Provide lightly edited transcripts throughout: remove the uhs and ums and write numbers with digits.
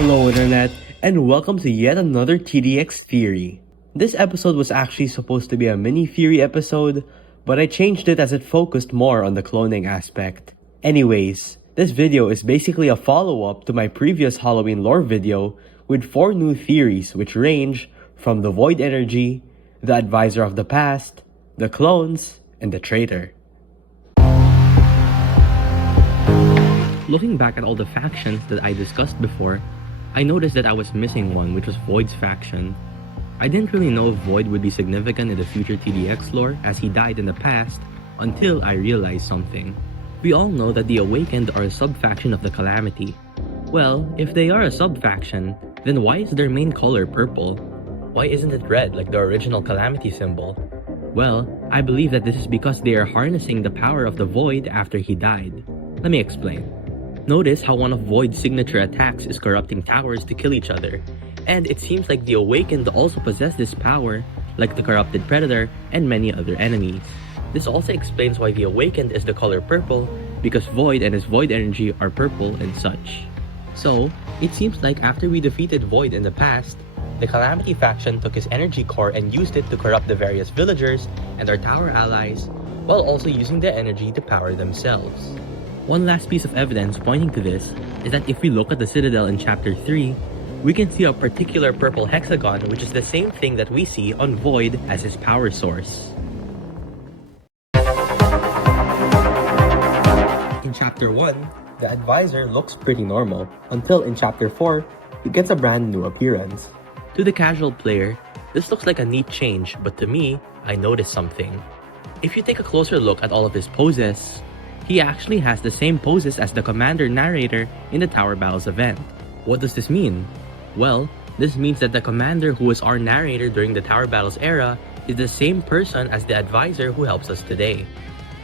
Hello Internet, and welcome to yet another TDX Theory. This episode was actually supposed to be a mini theory episode, but I changed it as it focused more on the cloning aspect. Anyways, this video is basically a follow-up to my previous Halloween lore video with 4 new theories which range from the void energy, the advisor of the past, the clones, and the traitor. Looking back at all the factions that I discussed before, I noticed that I was missing one, which was Void's faction. I didn't really know if Void would be significant in the future TDX lore as he died in the past until I realized something. We all know that the Awakened are a sub-faction of the Calamity. Well, if they are a sub-faction, then why is their main color purple? Why isn't it red like the original Calamity symbol? Well, I believe that this is because they are harnessing the power of the Void after he died. Let me explain. Notice how one of Void's signature attacks is corrupting towers to kill each other, and it seems like the Awakened also possess this power, like the Corrupted Predator and many other enemies. This also explains why the Awakened is the color purple, because Void and his Void energy are purple and such. So, it seems like after we defeated Void in the past, the Calamity faction took his energy core and used it to corrupt the various villagers and our tower allies, while also using the energy to power themselves. One last piece of evidence pointing to this is that if we look at the Citadel in Chapter 3, we can see a particular purple hexagon which is the same thing that we see on Void as his power source. In Chapter 1, the advisor looks pretty normal, until in Chapter 4, he gets a brand new appearance. To the casual player, this looks like a neat change, but to me, I noticed something. If you take a closer look at all of his poses, he actually has the same poses as the commander narrator in the Tower Battles event. What does this mean? Well, this means that the commander who was our narrator during the Tower Battles era is the same person as the advisor who helps us today.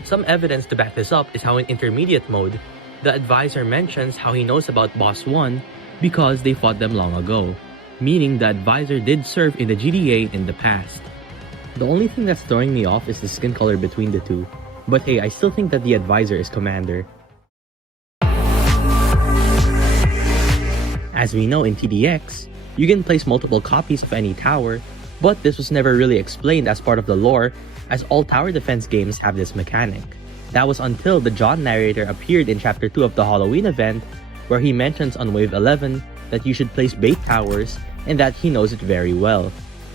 Some evidence to back this up is how in intermediate mode, the advisor mentions how he knows about Boss 1 because they fought them long ago, meaning the advisor did serve in the GDA in the past. The only thing that's throwing me off is the skin color between the two. But hey, I still think that the advisor is commander. As we know in TDX, you can place multiple copies of any tower, but this was never really explained as part of the lore, as all tower defense games have this mechanic. That was until the John narrator appeared in Chapter 2 of the Halloween event, where he mentions on Wave 11 that you should place bait towers and that he knows it very well.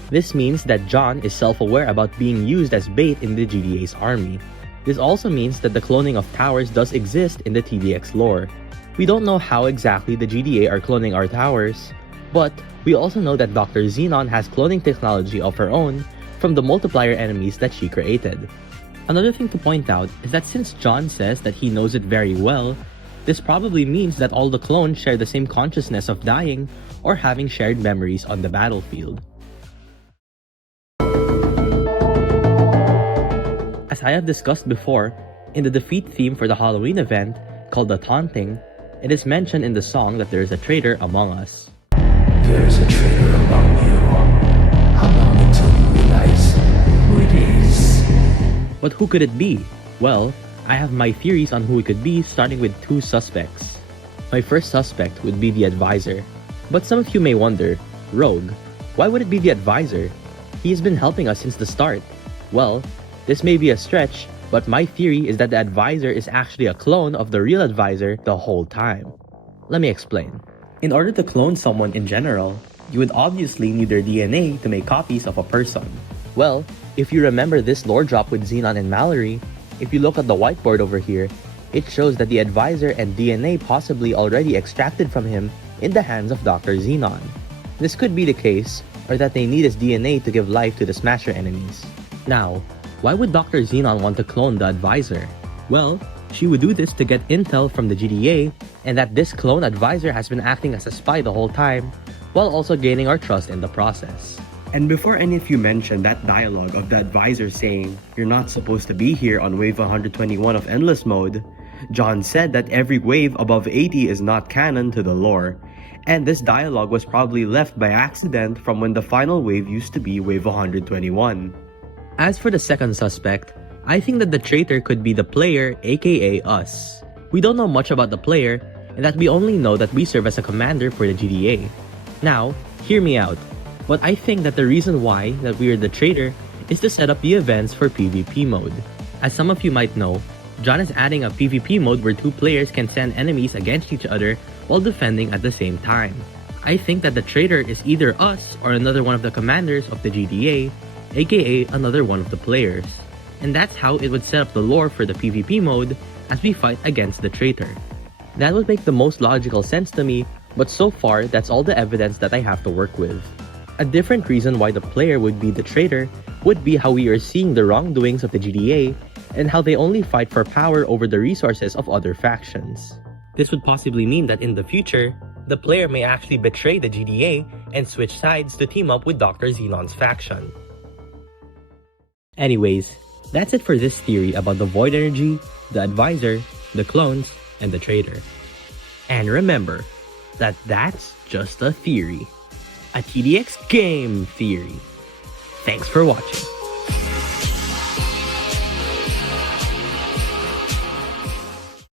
This means that John is self-aware about being used as bait in the GDA's army. This also means that the cloning of towers does exist in the TDX lore. We don't know how exactly the GDA are cloning our towers, but we also know that Dr. Xenon has cloning technology of her own from the multiplier enemies that she created. Another thing to point out is that since John says that he knows it very well, this probably means that all the clones share the same consciousness of dying or having shared memories on the battlefield. As I have discussed before, in the defeat theme for the Halloween event, called the Taunting, it is mentioned in the song that there is a traitor among us. There is a traitor among you. How long until you realize who it is? But who could it be? Well, I have my theories on who it could be, starting with 2 suspects. My first suspect would be the advisor. But some of you may wonder, Rogue, why would it be the advisor? He has been helping us since the start. Well, this may be a stretch, but my theory is that the advisor is actually a clone of the real advisor the whole time. Let me explain. In order to clone someone in general, you would obviously need their DNA to make copies of a person. Well, if you remember this lore drop with Xenon and Malory, if you look at the whiteboard over here, it shows that the advisor and DNA possibly already extracted from him in the hands of Dr. Xenon. This could be the case, or that they need his DNA to give life to the Smasher enemies. Now, why would Dr. Xenon want to clone the advisor? Well, she would do this to get intel from the GDA, and that this clone advisor has been acting as a spy the whole time, while also gaining our trust in the process. And before any of you mention that dialogue of the advisor saying, "You're not supposed to be here on wave 121 of Endless Mode," John said that every wave above 80 is not canon to the lore, and this dialogue was probably left by accident from when the final wave used to be wave 121. As for the second suspect, I think that the traitor could be the player, aka us. We don't know much about the player, and that we only know that we serve as a commander for the GDA. Now, hear me out. But I think that the reason why that we are the traitor is to set up the events for PvP mode. As some of you might know, John is adding a PvP mode where 2 players can send enemies against each other while defending at the same time. I think that the traitor is either us or another one of the commanders of the GDA, aka another one of the players. And that's how it would set up the lore for the PvP mode as we fight against the traitor. That would make the most logical sense to me, but so far that's all the evidence that I have to work with. A different reason why the player would be the traitor would be how we are seeing the wrongdoings of the GDA and how they only fight for power over the resources of other factions. This would possibly mean that in the future, the player may actually betray the GDA and switch sides to team up with Dr. Xenon's faction. Anyways, that's it for this theory about the void energy, the advisor, the clones, and the traitor. And remember that that's just a theory. A TDX game theory. Thanks for watching.